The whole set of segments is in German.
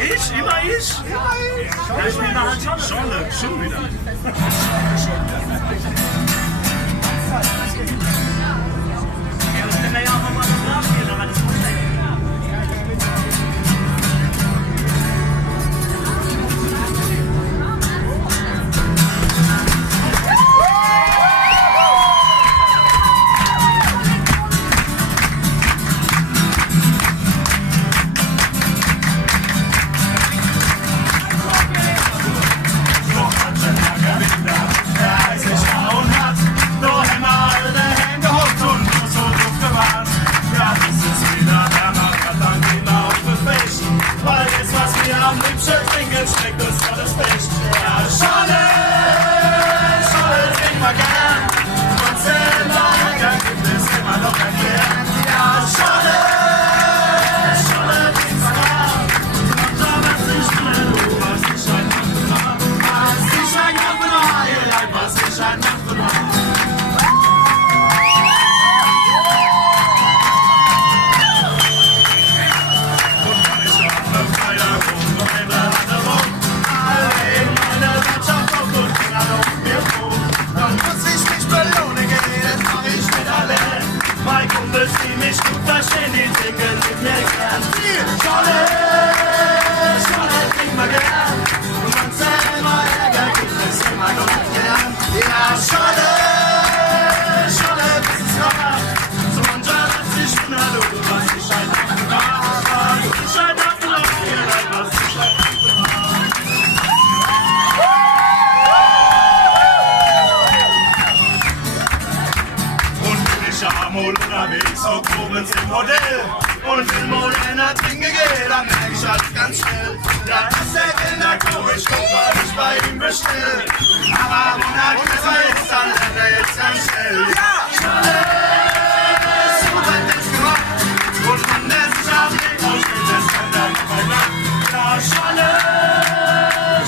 Ich? Immer ich? Ja, ich bin halt schon wieder. Schmeckt uns alles nicht. Ja, Scholle, Scholle trinken wir gern. Und selber gibt es immer noch ein Gern. Ja, Scholle, Scholle trinken wir gern. Und da was ich will, was ich ein Nacht was ich ein Nacht was ich ein Nacht die mich gut verstehen, die trinken mit mir gern. Scholle, Scholle trinken wir gern. Und man selber Ärger gibt es immer noch gern. Ja, Scholle, Scholle, das ist wahr. So mancher hat sich wundert, du was ich ein Nacht du bist ein Nacht was ich ein Amol unterwegs, auf Koblenz im Hotel. Und will moderner trinken gehen, dann merk ich alles ganz schnell. Da ist der Kinder komisch, guck mal, ich bei ihm bestell. Aber wenn er besser ist, dann lernt er jetzt ganz schnell. Ja, Scholle, so weit ist gemacht. Und man lässt sich am Weg aussteht, das kann dann bei Nacht. Ja, Scholle,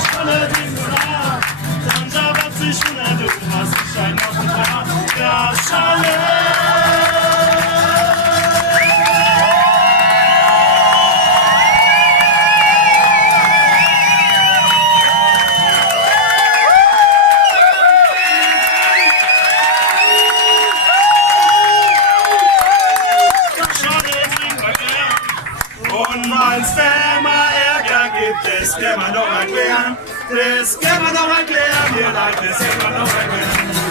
Scholle, trinken wir nach. Dann sabbat sich wundert, du hast dich ein auf und ab. Ja, Scholle. Und wenn's immer Ärger gibt, das kann man doch erklären. Das kann man doch erklären, mir leid, das kann man doch erklären.